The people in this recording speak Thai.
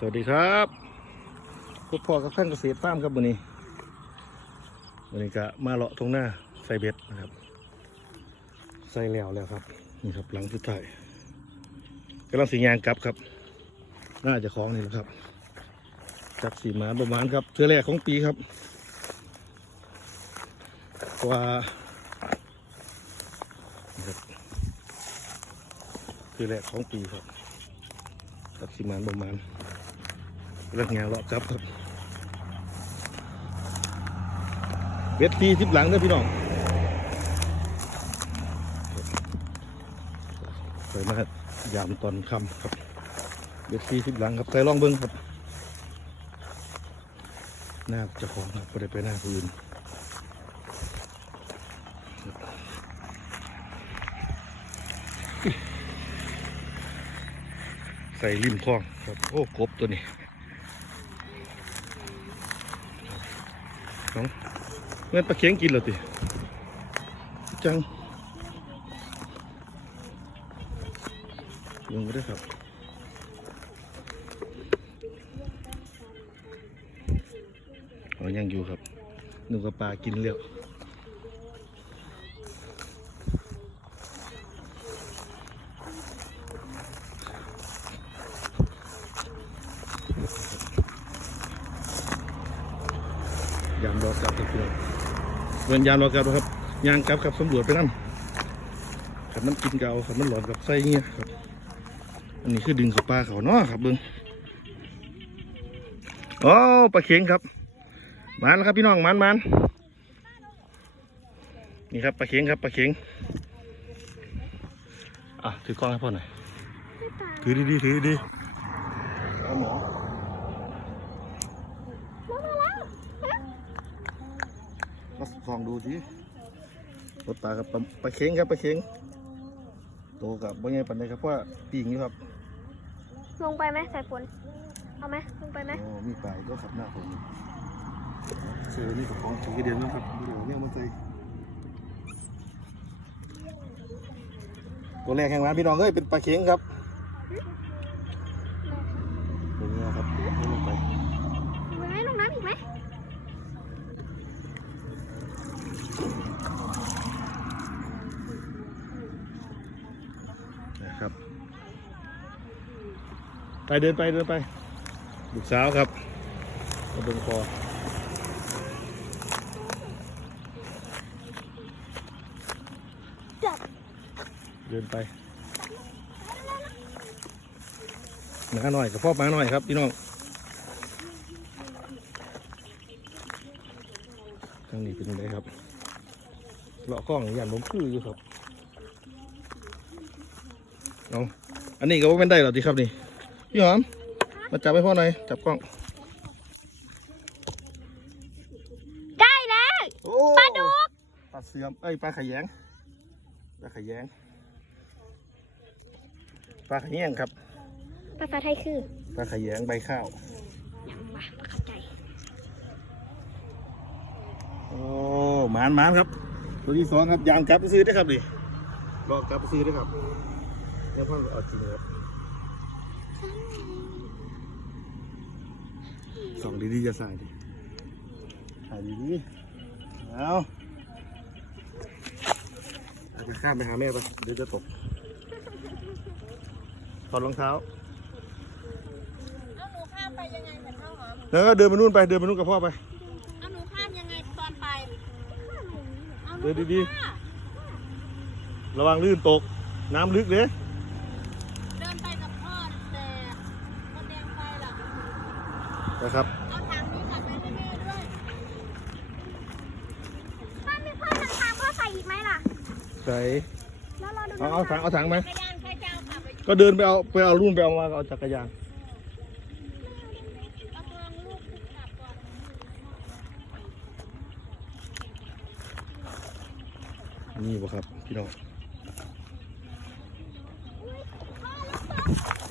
สวัสดีครับพบพ่อกับท่านเกษตรฟาร์มครับวันนี้วันนี้ก็มาเลาะตรงหน้าใส่เบ็ดนะครับ ใส่แล้วแล้วครับ นี่ครับหลังสุดท้ายกำลังสียางกลับครับ น่าจะคล้องนี่แหละครับจับสีหมาประมาณครับเทือแรกของปีครับเพราะว่านะครับเทือแรกของปีครับกับสิมาประมาณ เรื่องงานเลาะครับครับเวทีทิพหลังเด้อพี่น้องใส่มายามตอนค่ำครับเวทีทิพหลังครับใส่ล่องเบิ้งครับหน้าเจะของครับก็ได้ไปหน้าผู้อื่นใส่ริมคลองครับ โอ้กบตัวนี้ น้องเงินปลาเค็งกินเหรอติจังลงไปด้ครับอ๋อยังอยู่ครับหนูกับปลากินเร็ว ยามรอกลับครับพี่น้องเงินยามรอกลับนะครับยางกลับครับสำรวจไปนั่นขันมันกินเกาขันมันหลอนกับไส้เงี้ยครับอันนี้คือดึงเขาปลาเขาเนาะครับเบิ้งอ๋อปลาเข็งครับมันแล้วครับพี่น้องมันมันนี่ครับปลาเข็งครับปลาเข็งอะถือกล้องให้พ่อหน่อยถือดีๆถือดีๆเอาหมอ มาส่องดูสิรถปลากับปลาปลาเค็งครับปลาเค็งโตกับบ่ใหญ่ปานใดครับเพราะว่าปีงอยู่ครับลงไปไหมสายฝนเอาไหมลงไปไหมโอ้มีปลาอีกก็ขับหน้าผมเสือนี่กับของถือเดียวนะครับเดี๋ยวเนี่ยมันใส่ตัวแรกแข่งมาพี่น้องเอ้ยเป็นปลาเค็งครับตัวนี้ครับเอาลงไป ลงไหมลงน้ำอีกไหม นะครับ ไปเดินไปเดินไปลูกสาวครับมาเบิ่งคอเดินไปหมาหน่อยกับพ่อหมาหน่อยครับพี่น้องทางนี้เป็นยังไงครับเลาะกล้องอย่างผมคืออยู่ครับเอาอันนี้ก็ว่าเป็นได้หรอที่ครับนี่ พี่หอม มาจับให้พ่อหน่อย จับกล้อง ได้แล้วโอ้ปลาดุกปลาเสื่อมเอ้ยปลาขยงปลาขยงปลาขยงครับ ภาษาไทยคือปลาขยงใบข้าว ยังมาเข้าใจโอ้หมานหมานครับ ตัวที่สองครับยางกลับไปซื้อได้ครับดิรอกลับไปซื้อได้ครับเนี่ยพ่อเอาจริงครับ ส่องดีๆจะใส่ดิใส่ดีๆเอาอาจจะข้ามไปหาแม่ปะเดี๋ยวจะตกถอดรองเท้าเอาหนูข้ามไปยังไงเหมือนข้าวหอมแล้วก็เดินไปนู่นไปเดินไปนู่นกับพ่อไป เอาหนูข้ามยังไงตอนไปเอาหนูเดินดีข้ามระวังลื่นตก น้ำลึกเล นะครับถ้ก่อนได้ไหมด้วยป้ามีเพื่อนทางก็ใส่อีกไหมล่ะใส่เอาเอาถังเอาถังไหมก็เดินไปเอาไปเอารุ่นไปเอามาเอาจักรยานกกกลับนี่บ่ครับ พี่น้อง อุ้ยพ่อลู